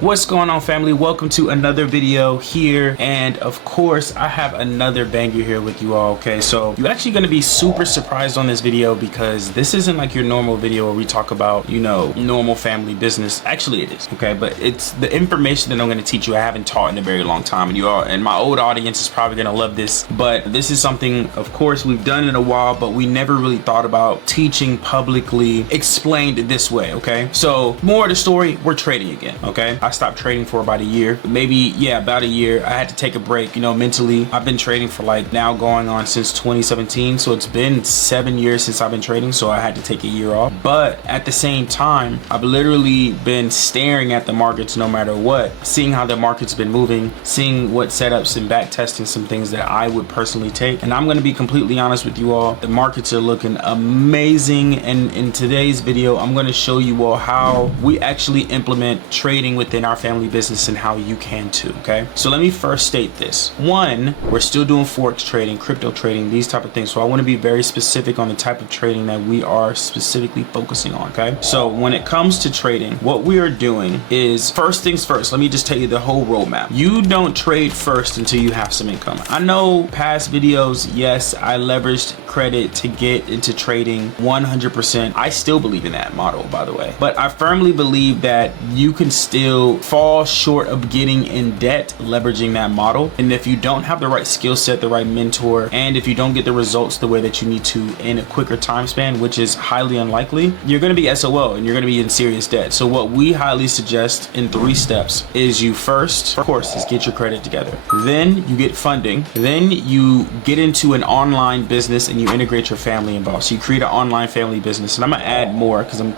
What's going on, family? Welcome to another video here, and of course I have another banger here with you all. Okay, so you're actually going to be super surprised on this video because this isn't like your normal video where we talk about, you know, normal family business. Actually it is, okay, but it's the information that I'm going to teach you I haven't taught in a very long time, and you all and my old audience is probably going to love this. But this is something, of course, we've done in a while, but we never really thought about teaching publicly explained this way. Okay, so more of the story, we're trading again. Okay, I stopped trading for about a year, about a year. I had to take a break, you know, mentally. I've been trading for like now going on since 2017, so it's been 7 years since I've been trading, so I had to take a year off. But at the same time, I've literally been staring at the markets no matter what, seeing how the market's been moving, seeing what setups and back testing some things that I would personally take. And I'm going to be completely honest with you all, the markets are looking amazing, and in today's video I'm going to show you all how we actually implement trading within our family business and how you can too. Okay, so let me first state this. One, we're still doing forex trading, crypto trading, these type of things, so I want to be very specific on the type of trading that we are specifically focusing on. Okay, so when it comes to trading, what we are doing is, first things first, let me just tell you the whole roadmap. You don't trade first until you have some income. I know past videos, yes, I leveraged credit to get into trading 100%. I still believe in that model, by the way, but I firmly believe that you can still fall short of getting in debt leveraging that model. And if you don't have the right skill set, the right mentor, and if you don't get the results the way that you need to in a quicker time span, which is highly unlikely, you're going to be SOL and you're going to be in serious debt. So what we highly suggest in 3 steps is you first, of course, is get your credit together. Then you get funding. Then you get into an online business and you integrate your family involved. So you create an online family business, and I'm gonna add more because I'm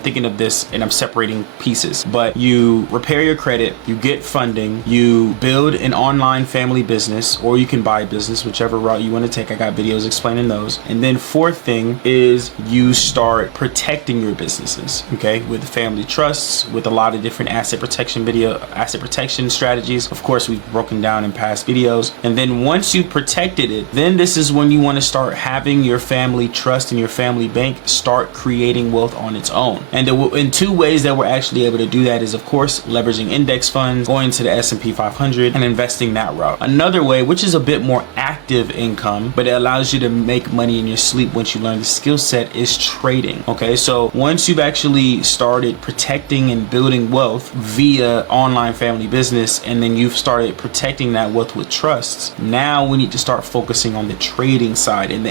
thinking of this and I'm separating pieces. But you repair your credit, you get funding, you build an online family business, or you can buy a business, whichever route you want to take. I got videos explaining those. And then fourth thing is you start protecting your businesses, okay, with family trusts, with a lot of different asset protection strategies. Of course, we've broken down in past videos. And then once you've protected it, then this is when you want to start having your family trust and your family bank start creating wealth on its own. And in 2 ways that we're actually able to do that is, of course, leveraging index funds, going to the S&P 500 and investing that route. Another way, which is a bit more active income, but it allows you to make money in your sleep once you learn the skill set, is trading. Okay, so once you've actually started protecting and building wealth via online family business, and then you've started protecting that wealth with trusts, now we need to start focusing on the trading side and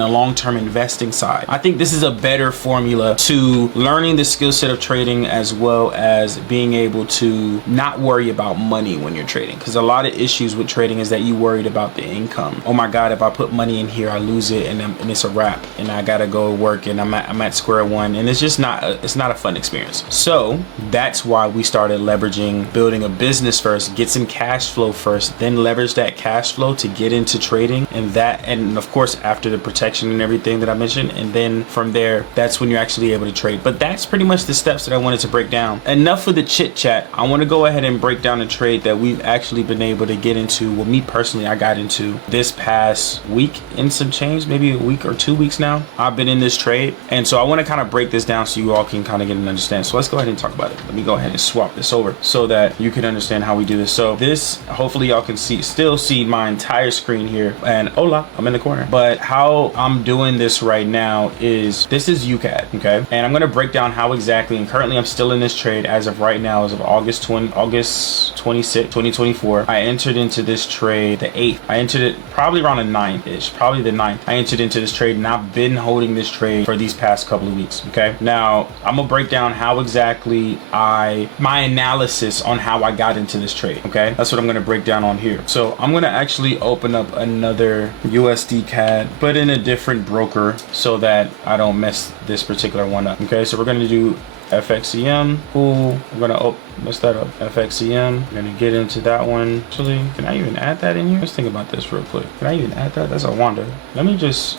the long-term investing side. I think this is a better formula to learning the skill set of trading, as well as being able to not worry about money when you're trading, because a lot of issues with trading is that you worried about the income. Oh my god, if I put money in here I lose it, and it's a wrap, and I gotta go work, and I'm at square one, and it's just not a fun experience. So that's why we started leveraging building a business first, get some cash flow first, then leverage that cash flow to get into trading, and of course after the protection and everything that I mentioned, and then from there, that's when you're actually able to trade. But that's pretty much the steps that I wanted to break down. Enough with the chit chat. I want to go ahead and break down a trade that we've actually been able to get into. Well, me personally, I got into this past week and some change, maybe a week or 2 weeks now. I've been in this trade, and so I want to kind of break this down so you all can kind of get an understanding. So let's go ahead and talk about it. Let me go ahead and swap this over so that you can understand how we do this. So this, hopefully y'all can still see my entire screen here, and hola, I'm in the corner. But how I'm doing this right now is, this is UCAD, okay, and I'm going to break down how exactly, and currently I'm still in this trade as of right now, as of August 26, 2024. I entered into this trade the 8th. I entered it probably around the 9th-ish, probably the 9th. I entered into this trade, and I've been holding this trade for these past couple of weeks. Okay, now I'm gonna break down how exactly my analysis on how I got into this trade. Okay, that's what I'm gonna break down on here. So I'm gonna actually open up another USD CAD, but in a different broker, so that I don't mess this particular one up. Okay, so we're gonna do FXEM. Cool. I'm gonna mess that up. FXEM. I'm gonna get into that one. Actually, can I even add that in here? Let's think about this real quick. Can I even add that? That's a wonder. Let me just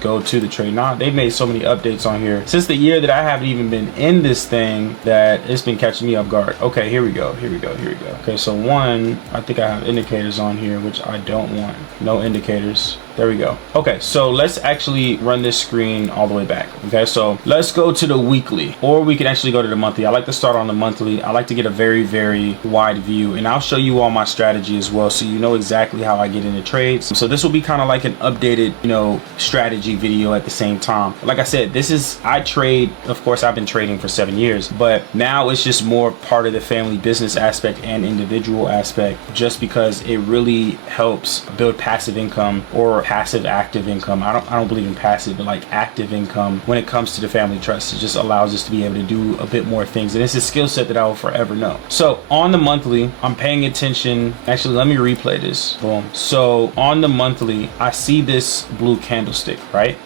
go to the trade. Now they've made so many updates on here since the year that I haven't even been in this thing that it's been catching me off guard. Okay, here we go. Okay, so one, I think I have indicators on here, which I don't want. No indicators. There we go. Okay, so let's actually run this screen all the way back. Okay, so let's go to the weekly. weekly, or we can actually go to the monthly. I like to start on the monthly. I like to get a very, very wide view, and I'll show you all my strategy as well, so you know exactly how I get into trades. So this will be kind of like an updated, you know, strategy video at the same time. Like I said, I trade, of course, I've been trading for 7 years, but now it's just more part of the family business aspect and individual aspect, just because it really helps build passive income, or passive active income. I don't believe in passive, but like active income when it comes to the family trust. It just allows us to be able to do a bit more things, and it's a skill set that I will forever know. So on the monthly, I'm paying attention. Actually, let me replay this. Boom. So on the monthly, I see this blue candlestick, right?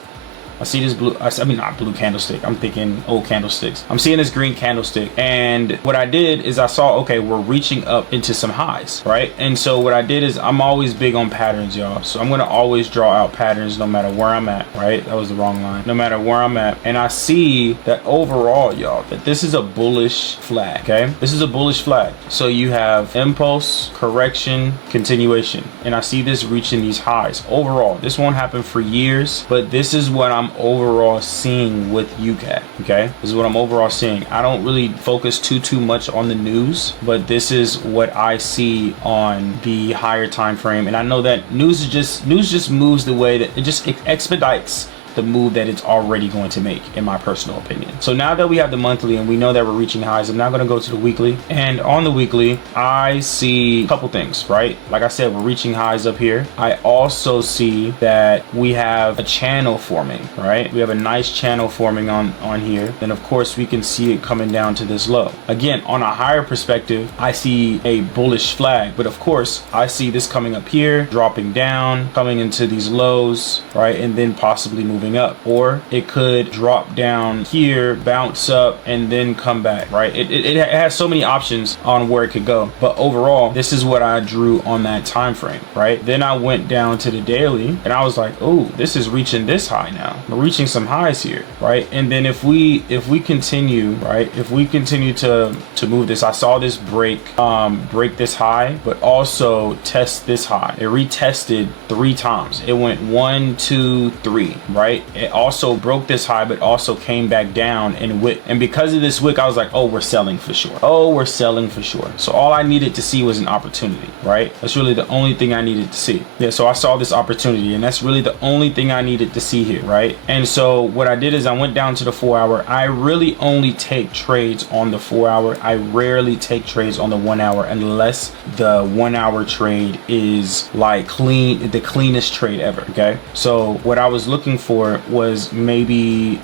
I see this blue, I mean, not blue candlestick, I'm thinking old candlesticks. I'm seeing this green candlestick, and what I did is I saw, okay, we're reaching up into some highs, right? And so what I did is, I'm always big on patterns, y'all. So I'm gonna always draw out patterns no matter where I'm at, right? That was the wrong line. No matter where I'm at. And I see that overall, y'all, that this is a bullish flag, okay? This is a bullish flag. So you have impulse, correction, continuation. And I see this reaching these highs. Overall, this won't happen for years, but this is what I'm overall seeing with UCAD. Okay, this is what I'm overall seeing. I don't really focus too much on the news, but this is what I see on the higher time frame. And I know that news just moves the way that it expedites the move that it's already going to make, in my personal opinion. So now that we have the monthly and we know that we're reaching highs, I'm now going to go to the weekly. And on the weekly, I see a couple things, right? Like I said, we're reaching highs up here. I also see that we have a channel forming, right? We have a nice channel forming on here. And of course, we can see it coming down to this low. Again, on a higher perspective, I see a bullish flag, but of course, I see this coming up here, dropping down, coming into these lows, right? And then possibly moving up, or it could drop down here, bounce up, and then come back, right? It has so many options on where it could go, but overall, this is what I drew on that time frame, right? Then I went down to the daily, and I was like, oh, this is reaching this high now. We're reaching some highs here, right? And then if we continue, right? If we continue to move this, I saw this break this high, but also test this high. It retested 3 times. It went 1, 2, 3, right? It also broke this high, but also came back down and wick. And because of this wick, I was like, oh, we're selling for sure. Oh, we're selling for sure. So all I needed to see was an opportunity, right? That's really the only thing I needed to see. Yeah, so I saw this opportunity, and that's really the only thing I needed to see here, right? And so what I did is I went down to the 4 hour. I really only take trades on the 4 hour. I rarely take trades on the 1 hour unless the 1 hour trade is like the cleanest trade ever, okay? So what I was looking for was maybe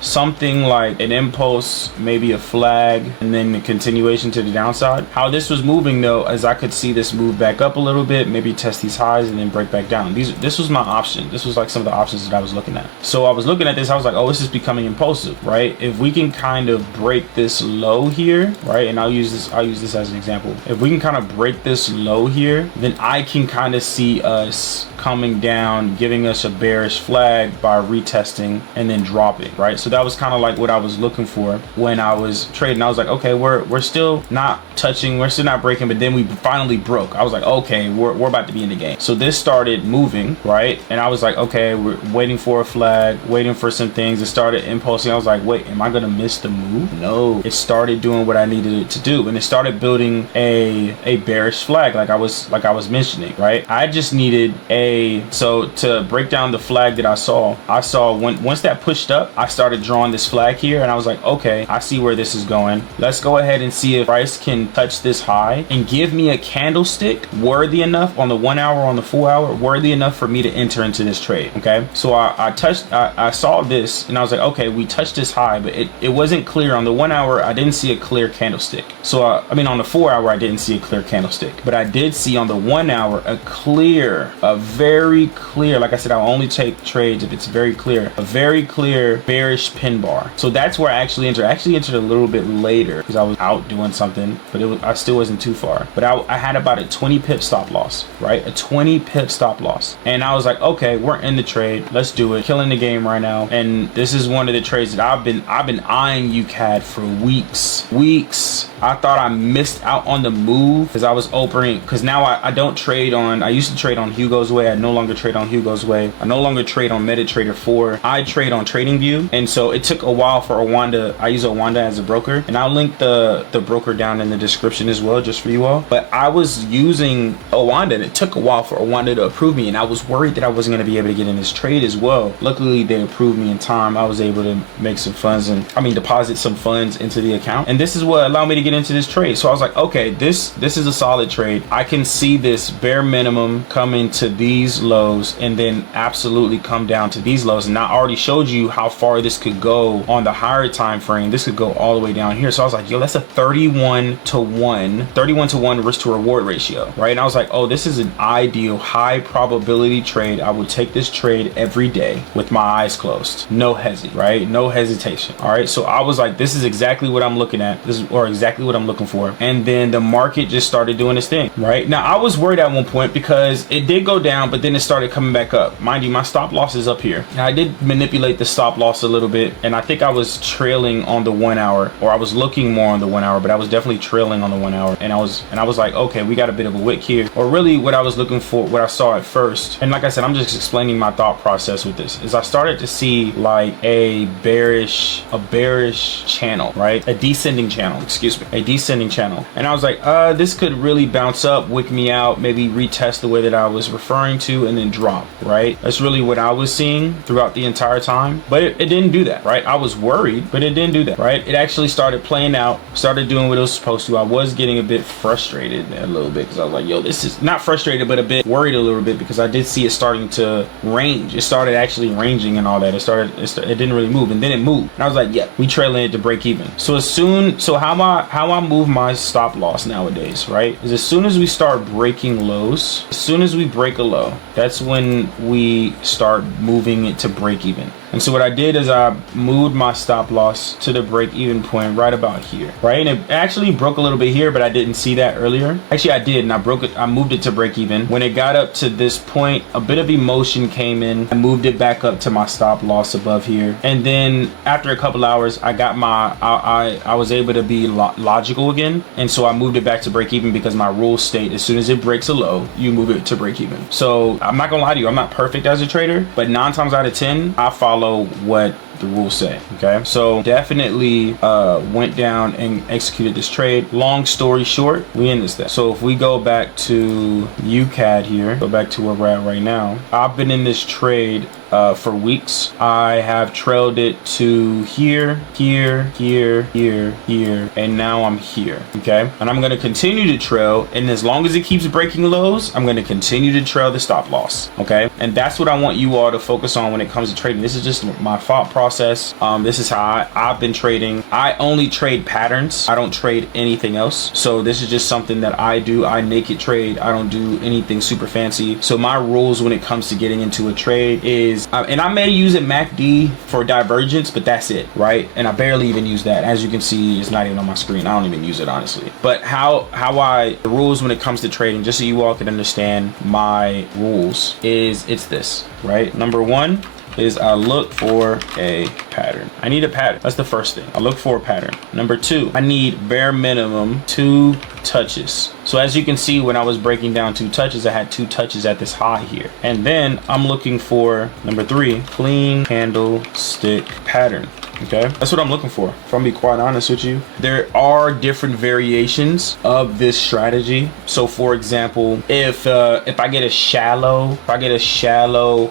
something like an impulse, maybe a flag, and then the continuation to the downside. How this was moving though, as I could see this move back up a little bit, maybe test these highs and then break back down. This was my option. This was like some of the options that I was looking at. So I was looking at this, I was like, oh, this is becoming impulsive, right? If we can kind of break this low here, right? And I'll use this as an example. If we can kind of break this low here, then I can kind of see us coming down, giving us a bearish flag by retesting and then dropping, right? So that was kind of like what I was looking for when I was trading. I was like, okay, we're still not touching, we're still not breaking, but then we finally broke. I was like, okay, we're about to be in the game. So this started moving, right? And I was like, okay, we're waiting for a flag, waiting for some things. It started impulsing. I was like, wait, am I gonna miss the move? No, it started doing what I needed it to do, and it started building a bearish flag, like I was mentioning, right? I just needed so to break down the flag that I saw once that pushed up, I started drawing this flag here, and I was like, okay, I see where this is going. Let's go ahead and see if price can touch this high and give me a candlestick worthy enough on the 1 hour, on the 4 hour, worthy enough for me to enter into this trade. Okay, so I saw this, and I was like, okay, we touched this high, but it wasn't clear on the 1 hour. I didn't see a clear candlestick. So I mean, on the 4 hour, I didn't see a clear candlestick, but I did see on the 1 hour a very clear, like I said, I'll only take trades if it's very clear, a very clear bearish pin bar. So that's where I actually entered. I actually entered a little bit later because I was out doing something, but I still wasn't too far. But I had about a 20 pip stop loss, right? A 20 pip stop loss. And I was like, okay, we're in the trade. Let's do it. Killing the game right now. And this is one of the trades that I've been eyeing UCAD for weeks. I thought I missed out on the move because I was opening, because now I don't trade on, I used to trade on Hugo's Way. Way. I no longer trade on Hugo's Way. I no longer trade on MetaTrader 4. I trade on TradingView. And so it took a while for Owanda. I use Owanda as a broker, and I'll link the broker down in the description as well, just for you all. But I was using Owanda, and it took a while for Owanda to approve me, and I was worried that I wasn't going to be able to get in this trade as well. Luckily, they approved me in time. I was able to make some funds, and deposit some funds into the account, and this is what allowed me to get into this trade. So I was like, okay, this is a solid trade. I can see this bare minimum come into these lows and then absolutely come down to these lows. And I already showed you how far this could go on the higher time frame. This could go all the way down here. So I was like, yo, that's a 31 to 1 risk to reward ratio, right? And I was like, oh, this is an ideal high probability trade. I would take this trade every day with my eyes closed, no hesitation, right? No hesitation. All right, so I was like, this is exactly what I'm looking at, or exactly what I'm looking for. And then the market just started doing its thing, right? Now I was worried at one point because it did go down, but then it started coming back up. Mind you, my stop loss is up here. Now I did manipulate the stop loss a little bit, and I think I was trailing on the 1 hour, or I was looking more on the 1 hour, but I was definitely trailing on the 1 hour. And I was like, okay, we got a bit of a wick here. Or really what I was looking for, what I saw at first, and like I said, I'm just explaining my thought process with this, is I started to see like a bearish channel, right? A descending channel, excuse me, a descending channel. And I was like, this could really bounce up, wick me out, maybe retest the way that I was referring to, and then drop, right? That's really what I was seeing throughout the entire time. But it didn't do that, right? I was worried, but it didn't do that, right? It actually started playing out, started doing what it was supposed to. I was getting a bit frustrated a little bit, because I was like, yo, this is not frustrated, but a bit worried a little bit, because I did see it starting to range. It started actually ranging and all that. It didn't really move, and then it moved. And I was like, yeah, we trailing it to break even. So how I move my stop loss nowadays, right, is as soon as we start breaking lows, as soon as we break a low, that's when we start moving it to break even. And so what I did is I moved my stop loss to the break even point right about here, right? And it actually broke a little bit here, but I didn't see that earlier. Actually, I did, and I moved it to break even. When it got up to this point, a bit of emotion came in. I moved it back up to my stop loss above here. And then after a couple hours, I got I was able to be logical again. And so I moved it back to break even, because my rules state as soon as it breaks a low, you move it to break even. So I'm not gonna lie to you, I'm not perfect as a trader, but 9 times out of 10, I follow what the rules say. Okay, so definitely went down and executed this trade. Long story short, we in this thing. So if we go back to UCAD here, go back to where we're at right now, I've been in this trade for weeks. I have trailed it to here, and now I'm here. Okay, and I'm going to continue to trail, and as long as it keeps breaking lows, I'm going to continue to trail the stop loss. Okay, and that's what I want you all to focus on when it comes to trading. This is just my thought process. This is how I've been trading. I only trade patterns. I don't trade anything else. So this is just something that I do. I naked trade. I don't do anything super fancy. So my rules when it comes to getting into a trade is, and I may use it MACD for divergence, but that's it, right? And I barely even use that. As you can see, it's not even on my screen. I don't even use it, honestly. But the rules when it comes to trading, just so you all can understand my rules, is it's this, right? Number one is I look for a pattern. I need a pattern. That's the first thing. I look for a pattern. Number two, I need bare minimum 2 touches. So as you can see, when I was breaking down 2 touches, I had 2 touches at this high here. And then I'm looking for number 3, clean candlestick pattern. Okay, that's what I'm looking for. If I'm being quite honest with you, there are different variations of this strategy. So for example, if I get a shallow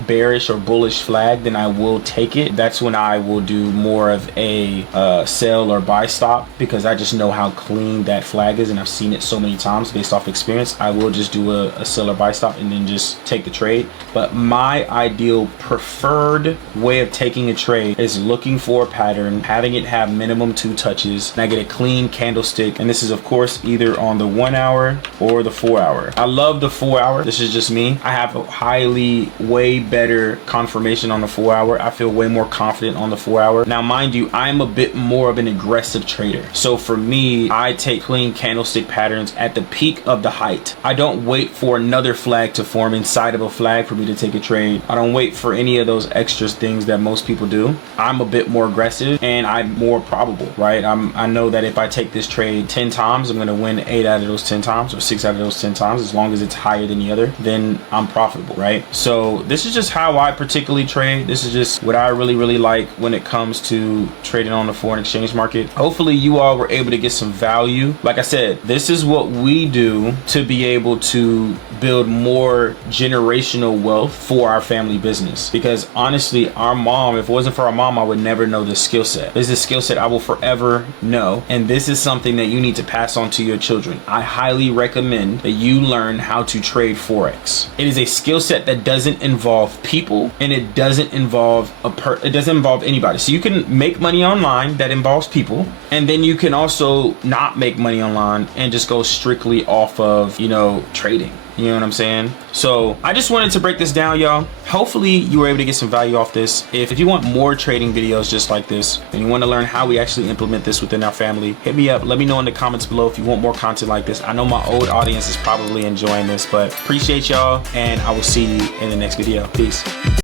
bearish or bullish flag, then I will take it. That's when I will do more of a sell or buy stop, because I just know how clean that flag is, and I've seen it so many times based off experience. I will just do a sell or buy stop and then just take the trade. But my ideal preferred way of taking a trade is looking for a pattern, having it have minimum 2 touches, and I get a clean candlestick. And this is of course either on the 1 hour or the 4 hour. I love the 4 hour. This is just me. I have a way better confirmation on the 4 hour. I feel way more confident on the 4 hour. Now mind you, I'm a bit more of an aggressive trader. So for me, I take clean candlestick patterns at the peak of the height. I don't wait for another flag to form inside of a flag for me to take a trade. I don't wait for any of those extra things that most people do. I'm a bit more aggressive aggressive and I'm more probable, right? I know that if I take this trade 10 times, I'm gonna win 8 out of those 10 times or 6 out of those 10 times. As long as it's higher than the other, then I'm profitable, right? So this is just how I particularly trade. This is just what I really like when it comes to trading on the foreign exchange market. Hopefully you all were able to get some value. Like I said, this is what we do to be able to build more generational wealth for our family business. Because honestly, our mom, if it wasn't for our mom, I would never know this skill set. This is a skill set I will forever know. And this is something that you need to pass on to your children. I highly recommend that you learn how to trade Forex. It is a skill set that doesn't involve people, and it doesn't involve anybody. So you can make money online that involves people, and then you can also not make money online and just go strictly off of, you know, trading. You know what I'm saying? So I just wanted to break this down, y'all. Hopefully you were able to get some value off this. If you want more trading videos just like this, and you want to learn how we actually implement this within our family, hit me up. Let me know in the comments below if you want more content like this. I know my old audience is probably enjoying this, but appreciate y'all, and I will see you in the next video. Peace.